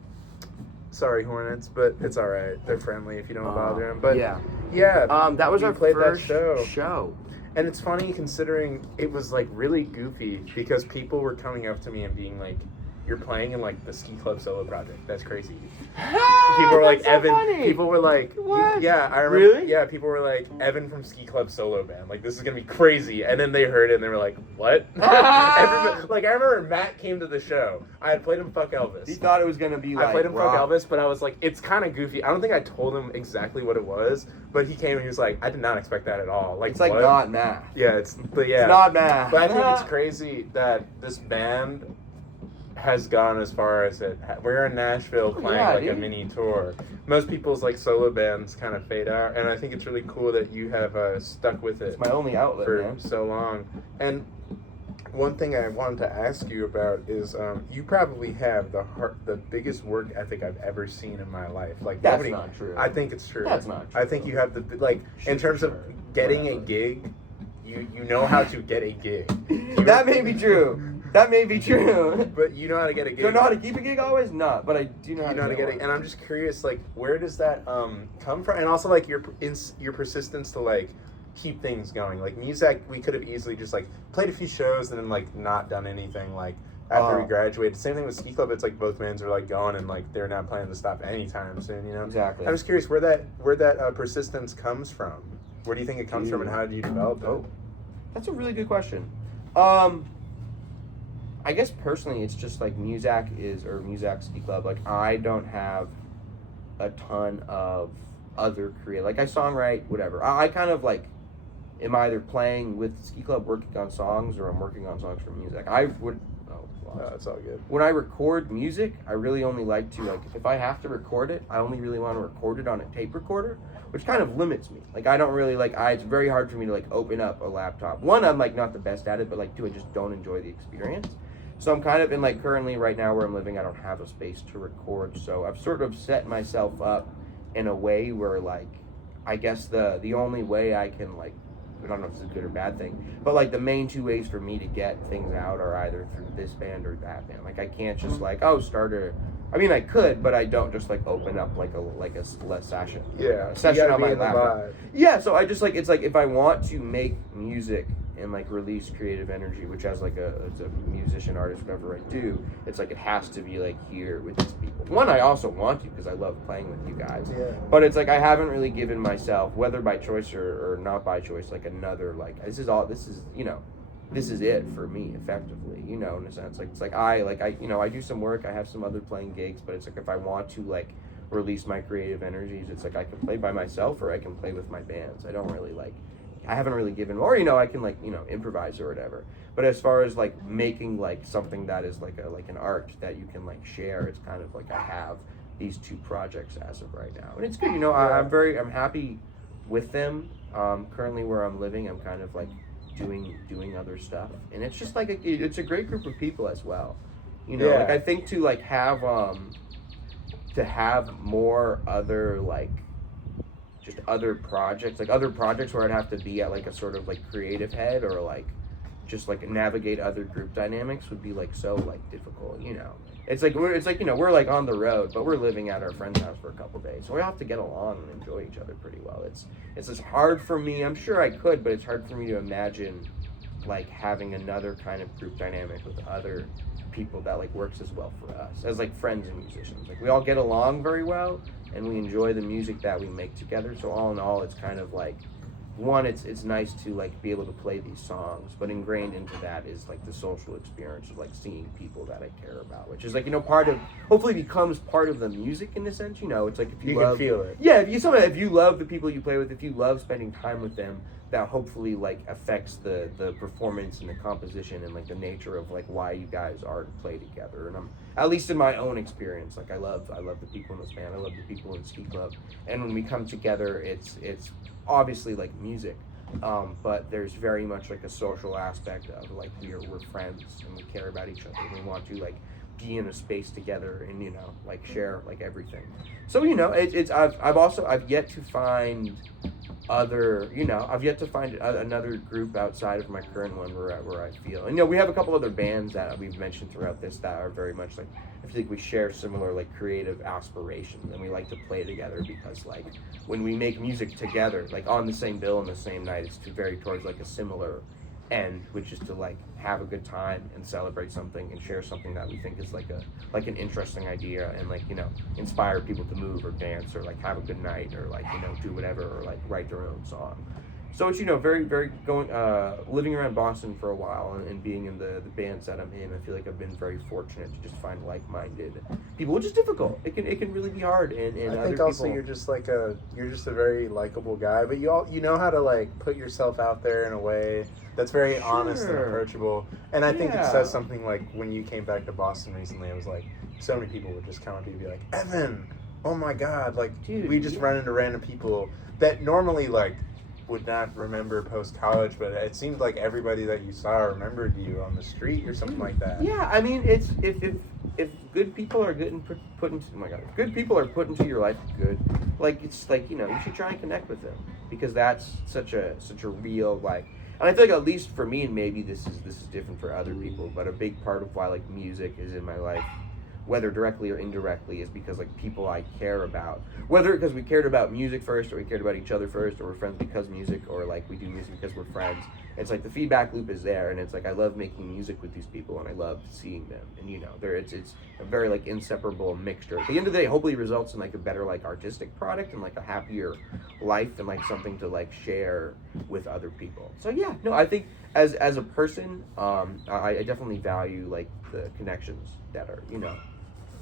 sorry, Hornets, but it's all right. They're friendly if you don't bother them. But yeah. That was our first show. And it's funny considering it was really goofy because people were coming up to me and being like, "You're playing in the Ski Club solo project. That's crazy." People were like, "Evan." Funny. People were like, "What?" Yeah, I remember. Really? Yeah, people were like, "Evan from Ski Club solo band. This is gonna be crazy." And then they heard it and they were like, "What?" Everybody, I remember Matt came to the show. I had played him Fuck Elvis. He thought it was gonna be I played him rock. Fuck Elvis, but I was like, it's kind of goofy. I don't think I told him exactly what it was, but he came and he was like, I did not expect that at all. It's what? not math. Yeah, it's not math. But I think it's crazy that this band has gone as far as it. We're in Nashville playing a mini tour. Most people's solo bands kind of fade out, and I think it's really cool that you have stuck with it. It's my only outlet for so long. And one thing I wanted to ask you about is you probably have the biggest work ethic I've ever seen in my life. That's not true. I think it's true. That's not true. I think you have in terms of getting a gig, you know how to get a gig. That may be true. That may be true. But you know how to get a gig. Do I know how to keep a gig always? No, but I do know how to get it. And I'm just curious, where does that come from? And also, your persistence to keep things going. MUZAK, we could have easily just played a few shows and then not done anything after we graduated. Same thing with Ski Club. It's both bands are going and they're not planning to stop anytime soon. You know. Exactly. I'm just curious where that persistence comes from. Where do you think it comes from, and how do you develop it? That's a really good question. I guess personally, it's just MUZAK Ski Club. I don't have a ton of other creative. I songwrite, whatever. I kind of am either playing with Ski Club, working on songs, or I'm working on songs for MUZAK. No, it's all good. When I record music, I really only like to if I have to record it, I only really want to record it on a tape recorder, which kind of limits me. I don't really it's very hard for me to open up a laptop. One, I'm not the best at it, but two, I just don't enjoy the experience. So I'm kind of in currently right now where I'm living, I don't have a space to record. So I've sort of set myself up in a way where I guess the only way I can I don't know if it's a good or bad thing, but the main two ways for me to get things out are either through this band or that band. I can't just start a. I mean, I could, but I don't just open up a session. Yeah, a session on my laptop. Yeah, so I just it's if I want to make music and release creative energy, which as as a musician, artist, whatever I do, it's it has to be here with these people. One, I also want to because I love playing with you guys. Yeah. But it's I haven't really given myself, whether by choice or not by choice, another this is it for me effectively, in a sense. I do some work, I have some other playing gigs, but it's if I want to release my creative energies, it's I can play by myself or I can play with my bands. I don't really I haven't really given, or I can like improvise or whatever. But as far as like making like something that is like an art that you can like share, it's kind of like I have these 2 projects as of right now, and it's good. I'm happy with them. Currently where I'm living, I'm kind of like doing other stuff, and it's just like it's a great group of people as well. Like I think to like have more other like just other projects where I'd have to be at like a sort of like creative head or like just like navigate other group dynamics would be like so like difficult. It's like we're like on the road, but we're living at our friend's house for a couple days, so we have to get along and enjoy each other pretty well. It's just hard for me. I'm sure I could, but it's hard for me to imagine like having another kind of group dynamic with other people that like works as well for us as like friends and musicians. Like we all get along very well and we enjoy the music that we make together. So all in all, it's kind of like one, it's nice to like be able to play these songs, but ingrained into that is like the social experience of like seeing people that I care about, which is like part of, hopefully becomes part of the music in a sense. It's like if you love, can feel it. Yeah, if you love the people you play with, if you love spending time with them, that hopefully like affects the performance and the composition and like the nature of like why you guys are to play together. And I'm, at least in my own experience, like I love the people in this band, I love the people in Ski Club, and when we come together, it's obviously like music, but there's very much like a social aspect of like we're friends and we care about each other. We want to like be in a space together and like share like everything. So I've yet to find another group outside of my current one where I feel, and we have a couple other bands that we've mentioned throughout this that are very much like, I feel like we share similar like creative aspirations, and we like to play together because like when we make music together, like on the same bill on the same night, it's very towards like a similar end, which is to like have a good time and celebrate something and share something that we think is like an interesting idea, and like inspire people to move or dance or like have a good night or like do whatever or like write their own song. So it's very very going living around Boston for a while and being in the bands that I'm in, I feel like I've been very fortunate to just find like-minded people, which is difficult. It can really be hard, and I other think also people, you're just a very likable guy, but you know how to like put yourself out there in a way that's very honest and approachable. And I think it says something like when you came back to Boston recently, it was like so many people would just come up to you and be like, Evan, oh my God, like dude, we just run into random people that normally like would not remember post-college, but it seemed like everybody that you saw remembered you on the street or something like that. Yeah, I mean, it's if good people are good and put into, oh my God, if good people are put into your life, good, like it's like you should try and connect with them, because that's such a real like, and I feel like at least for me, and maybe this is different for other people, but a big part of why like music is in my life, whether directly or indirectly, is because like people I care about, whether because we cared about music first, or we cared about each other first, or we're friends because music, or like we do music because we're friends. It's like the feedback loop is there, and it's like I love making music with these people, and I love seeing them, and it's a very like inseparable mixture. At the end of the day, hopefully results in like a better like artistic product and like a happier life and like something to like share with other people. So yeah, no, I think as a person, I definitely value like the connections that are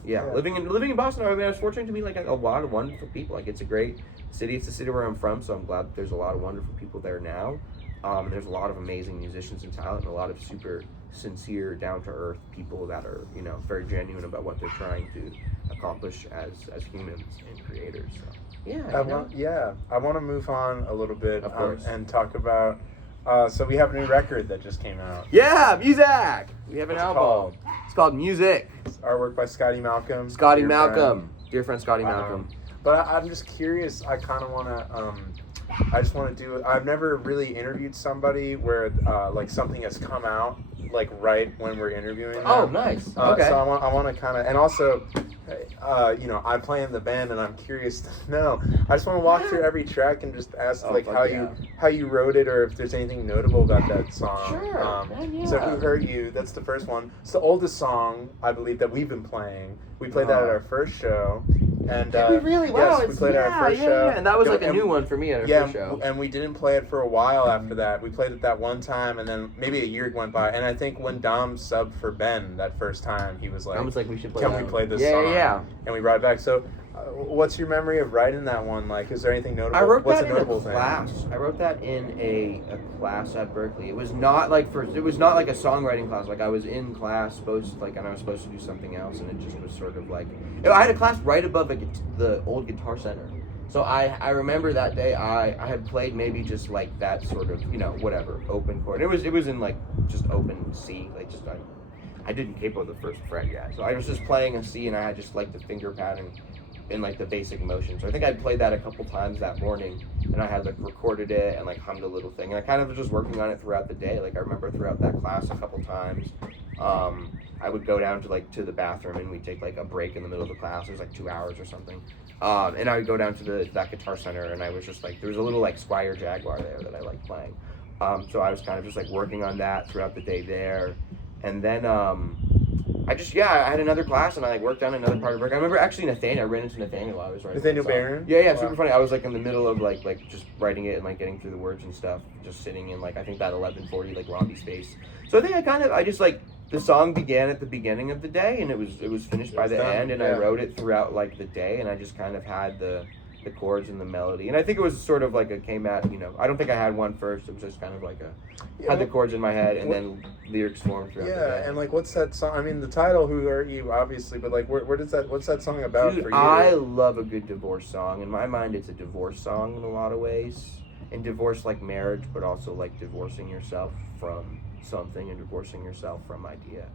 Yeah, living in Boston, I mean, I was fortunate to meet like a lot of wonderful people. Like it's a great city. It's the city where I'm from, so I'm glad that there's a lot of wonderful people there now. There's a lot of amazing musicians and talent, and a lot of super sincere, down-to-earth people that are very genuine about what they're trying to accomplish as humans and creators. So I want to move on a little bit and talk about. So we have a new record that just came out. Yeah, MUZAK. We have an album. It's called MUZAK. It's artwork by Scotty Malcolm. Dear friend Scotty Malcolm. But I'm just curious. I kind of want to. I just want to do. I've never really interviewed somebody where like something has come out like right when we're interviewing them. Oh, nice. Okay. So I want to kind of, and also, I play in the band, and I'm curious to know. I just want to walk through every track and just ask how you wrote it, or if there's anything notable about that song. Sure. So Who Hurt You? That's the first one. It's the oldest song I believe that we've been playing. We played that at our first show. And we really? Wow, yes, we played our first show. And that was like a new one for me at our first show. And we didn't play it for a while after that. We played it that one time, and then maybe a year went by. And I think when Dom subbed for Ben that first time, he was like, we should play can we play this song? Yeah. And we brought it back. So What's your memory of writing that one? Like, is there anything notable? I wrote What's that a in a notable thing? class. I wrote that in a class at Berkeley. It was not like it was not like a songwriting class. Like I was in class and I was supposed to do something else, and it just was sort of like I had a class right above the old Guitar Center. So I remember that day I had played maybe just like that sort of whatever open chord. It was in like just open C, like just I didn't capo the first fret yet. So I was just playing a C, and I had just like the finger pattern in like the basic motion. So I think I played that a couple times that morning, and I had like recorded it and like hummed a little thing. And I kind of was just working on it throughout the day. Like I remember throughout that class a couple times, I would go down to the bathroom, and we'd take like a break in the middle of the class. It was like 2 hours or something. And I would go down to that Guitar Center, and I was just like, there was a little like Squire Jaguar there that I liked playing. So I was kind of just like working on that throughout the day there. And then I had another class, and I like worked on another part of work. I remember actually I ran into Nathaniel while I was writing. Nathaniel Barron? Yeah, Wow. super funny. I was like in the middle of like just writing it and like getting through the words and stuff, just sitting in like I think that 1140 like lobby space. So I think I just like the song began at the beginning of the day, and it was finished by the done, end, and yeah. I wrote it throughout like the day, and I just kind of had the chords and the melody, and I think it was sort of like it came out. I don't think I had one first. It was just kind of like had the chords in my head, and then lyrics formed throughout the day. Yeah, and like, what's that song? I mean, the title, "Who Are You?" obviously, but like, what's that song about? Dude, for you? I love a good divorce song. In my mind, it's a divorce song in a lot of ways, and divorce like marriage, but also like divorcing yourself from something and divorcing yourself from idea.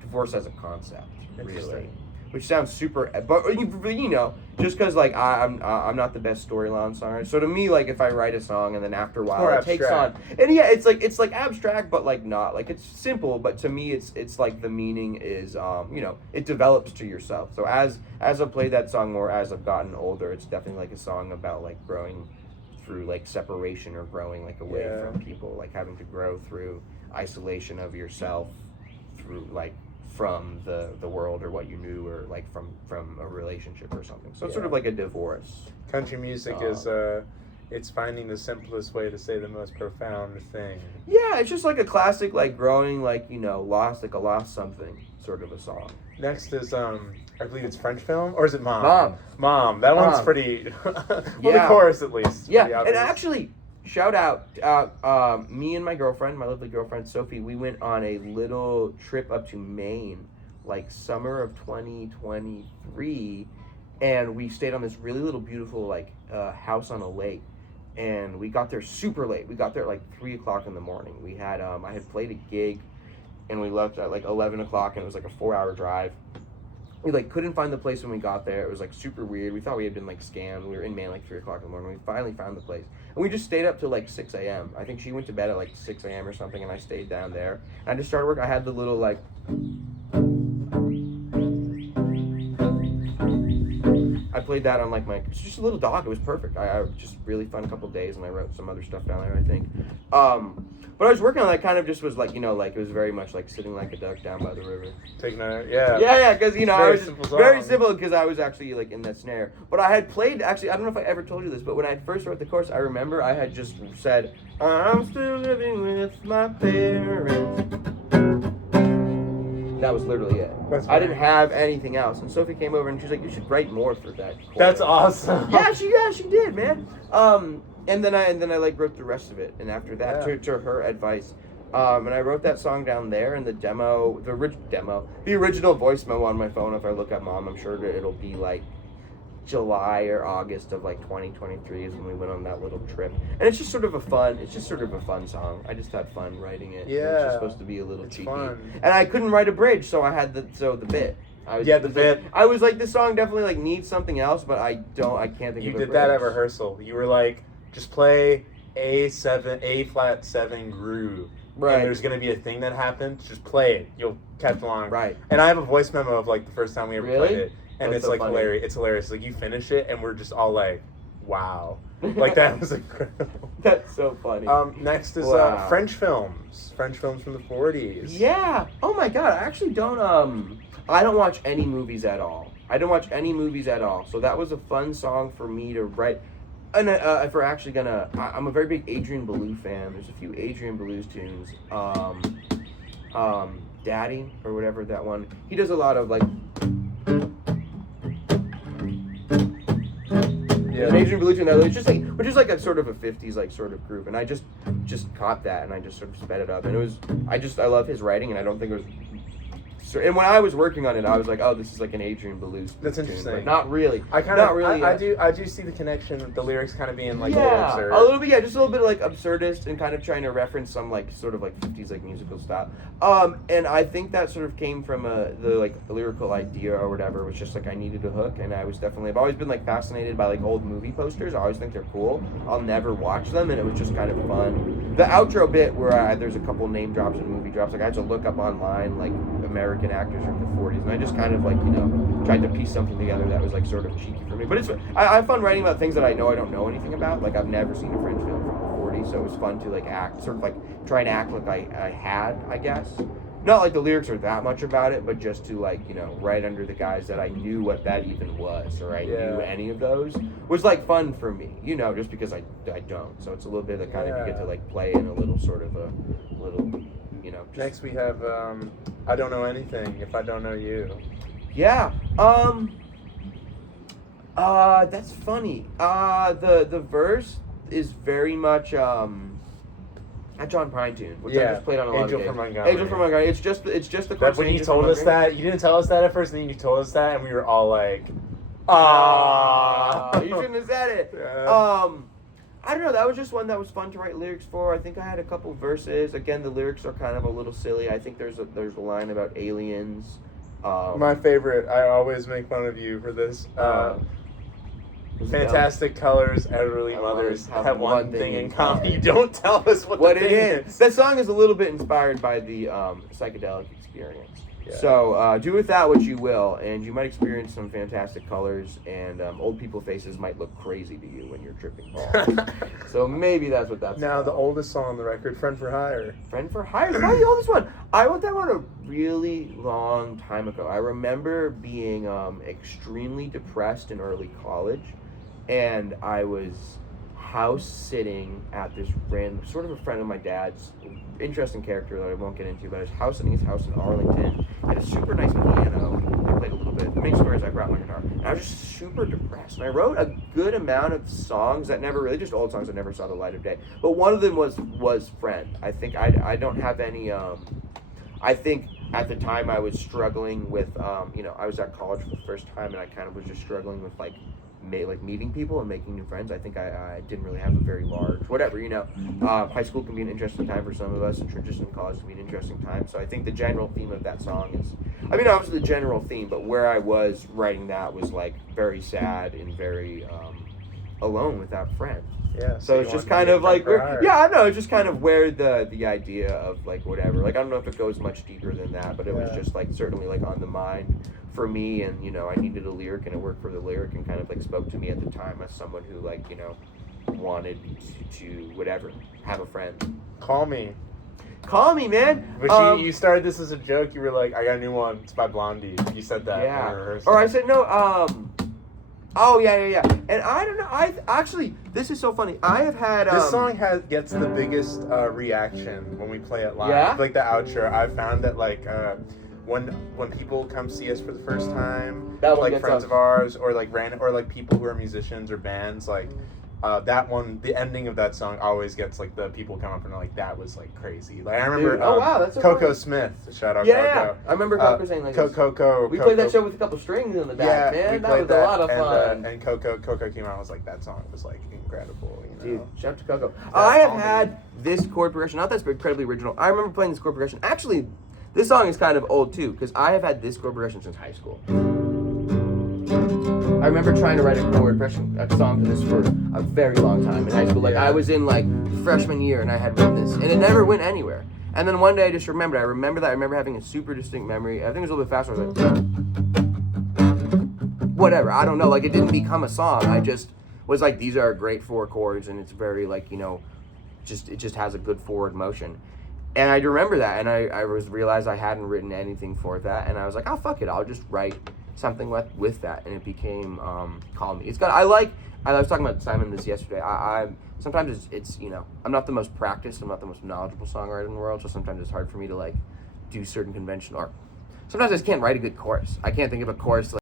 Divorce as a concept, really. Which sounds super, but just because like I'm not the best storyline songwriter. So to me, like if I write a song and then after a while it takes on, and yeah, it's like abstract, but like not like it's simple. But to me, it's like the meaning is it develops to yourself. So as I've played that song more, as I've gotten older, it's definitely like a song about like growing through like separation or growing like away from people, like having to grow through isolation of yourself through like from the world or what you knew, or like from a relationship or something. So it's sort of like a divorce. Country music is it's finding the simplest way to say the most profound thing. Yeah, it's just like a classic, like growing, like lost, like a lost something sort of a song. Next is I believe it's French Film, or is it Mom? That one's pretty the chorus at least. Yeah, and actually shout out, me and my girlfriend, my lovely girlfriend Sophie, we went on a little trip up to Maine, like summer of 2023, and we stayed on this really little beautiful like house on a lake, and we got there super late. We got there at like 3 o'clock in the morning. We had I had played a gig, and we left at like 11 o'clock, and it was like a 4-hour drive. We like couldn't find the place when we got there. It was like super weird. We thought we had been like scammed. We were in Maine like 3 o'clock in the morning. We finally found the place, and we just stayed up till like 6 a.m. I think she went to bed at like 6 a.m. or something, and I stayed down there. And I just started work. I had the little like I played that on like it's just a little dog. It was perfect. I just really fun a couple days, and I wrote some other stuff down there, I think. But I was working on that, kind of just was like, like it was very much like sitting like a duck down by the river. Taking a, Yeah, because, I was simple very simple, because I was actually like in that snare. But I had played, actually, I don't know if I ever told you this, but when I first wrote the chorus, I remember I had just said, I'm still living with my parents. That was literally it. I didn't have anything else. And Sophie came over and she was like, you should write more for that chorus. That's awesome. Yeah, she did, man. And then I like wrote the rest of it. And after that, to her advice, and I wrote that song down there. And the original voice memo on my phone. If I look at Mom, I'm sure that it'll be like July or August of like 2023 is when we went on that little trip. And it's just sort of a fun song. I just had fun writing it. Yeah, it's just supposed to be a little cheeky. Fun. And I couldn't write a bridge, so I had the bit. The bit. I was like, this song definitely like needs something else, but I can't think of You a did bridge. that at rehearsal. You were like, just play A flat 7 groove. Right. And there's gonna be a thing that happens. Just play it. You'll catch along. Right. And I have a voice memo of like the first time we ever played it, and That's it's so like funny. hilarious. It's hilarious. Like you finish it, and we're just all like, wow. Like that was incredible. That's so funny. Next is French films. French films from the 40s. Yeah. Oh my God. I actually don't. I don't watch any movies at all. So that was a fun song for me to write. And if we're actually gonna, I'm a very big Adrian Belew fan. There's a few Adrian Belew's tunes. Daddy or whatever that one. He does a lot of like. Yeah. An Adrian Belushi and that, it's just like, which is like a sort of a 50s like sort of groove, and I just caught that, and I just sort of sped it up, and it was, I love his writing, and I don't think it was. And when I was working on it, I was like, "Oh, this is like an Adrian Belushi." That's interesting. But not really. I kind of, really, I do see the connection with the lyrics kind of being like a little absurd. A little bit, just a little bit like absurdist and kind of trying to reference some like sort of like 50s like musical style. And I think that sort of came from the like lyrical idea or whatever. It was just like I needed a hook, and I've always been like fascinated by like old movie posters. I always think they're cool. I'll never watch them, and it was just kind of fun. The outro bit where there's a couple name drops and movie drops, like I had to look up online like American actors from the 40s, and I just kind of like, tried to piece something together that was like sort of cheeky for me. But I have fun writing about things that I don't know anything about. Like I've never seen a French film from the 40s, so it was fun to like sort of like try and act like I had, I guess. Not like the lyrics are that much about it, but just to like, write under the guise that I knew what that even was, or I knew any of those, was like fun for me, just because I don't. So it's a little bit of kind of, you get to like play in a little sort of a little, Next we have, I Don't Know Anything, If I Don't Know You. Yeah, that's funny. The verse is very much, a John Prine tune, which I just played on a lot of Angel from Montgomery. Angel from Montgomery. It's just the chorus. When you told us that, you didn't tell us that at first, and then you told us that, and we were all like, you shouldn't have said it. Yeah. I don't know, that was just one that was fun to write lyrics for. I think I had a couple verses. Again, the lyrics are kind of a little silly. I think there's a line about aliens. My favorite, I always make fun of you for this. Fantastic colors, elderly mothers have one thing in common. You don't tell us what it is. That song is a little bit inspired by the psychedelic experience. Yeah. So do with that what you will, and you might experience some fantastic colors, and old people faces might look crazy to you when you're tripping balls. So maybe that's what that's Now, about. the oldest song on the record, Friend for Hire. Friend for Hire is probably the oldest one. I wrote that one a really long time ago. I remember being extremely depressed in early college, and I was house sitting at this random, sort of a friend of my dad's, interesting character that I won't get into, but I was house sitting at his house in Arlington. He had a super nice piano. I played a little bit. The main story is I brought my guitar. And I was just super depressed. And I wrote a good amount of songs that never really, just old songs that never saw the light of day. But one of them was Friend. I think I don't have any, I think at the time I was struggling with, I was at college for the first time, and I kind of was just struggling with like meeting people and making new friends. I think I didn't really have a very large, whatever, high school can be an interesting time for some of us, and transition to college can be an interesting time. So I think the general theme of that song is, obviously the general theme, but where I was writing that was like very sad and very alone without friends. Yeah. So it's just kind of like, it's just kind of where the idea of like whatever, like I don't know if it goes much deeper than that, but it was just like certainly like on the mind for me, and I needed a lyric, and it worked for the lyric, and kind of like spoke to me at the time as someone who like wanted to whatever, have a friend. Call Me, man. But you started this as a joke. You were like, I got a new one. It's by Blondie. You said that. Yeah. In rehearsal. Or I said no. Oh yeah. And I don't know. I actually, this is so funny. I have had this song gets the biggest reaction when we play it live. Yeah? Like the outro. I found that like when people come see us for the first time, That one like gets friends up. of ours, or like random, or like people who are musicians or bands, like that one, the ending of that song always gets like the people come up and are like, that was like crazy. Like I remember, Dude, wow, that's so Coco funny. Smith, shout out Yeah, Coco. I remember Coco saying like this. Coco. We played that show with a couple strings in the back, we man. That played was a lot of fun. And Coco came out and was like, that song was like incredible. Dude, shout out to Coco. I have had this chord progression, not that's incredibly original. I remember playing this chord progression. Actually, this song is kind of old too, because I have had this chord progression since high school. I remember trying to write a chord progression, a song for this for a very long time in high school. Like I was in like freshman year and I had written this, and it never went anywhere. And then one day I just remembered. I remember having a super distinct memory. I think it was a little bit faster. I was like, whatever. I don't know. Like it didn't become a song. I just was like, these are great 4 chords, and it's very like it just has a good forward motion. And I remember that, and I realized I hadn't written anything for that, and I was like, oh fuck it, I'll just write something with that, and it became Call Me. I was talking about Simon this yesterday. I sometimes it's I'm not the most practiced, I'm not the most knowledgeable songwriter in the world, so sometimes it's hard for me to like do certain conventional, or sometimes I just can't write a good chorus. I can't think of a chorus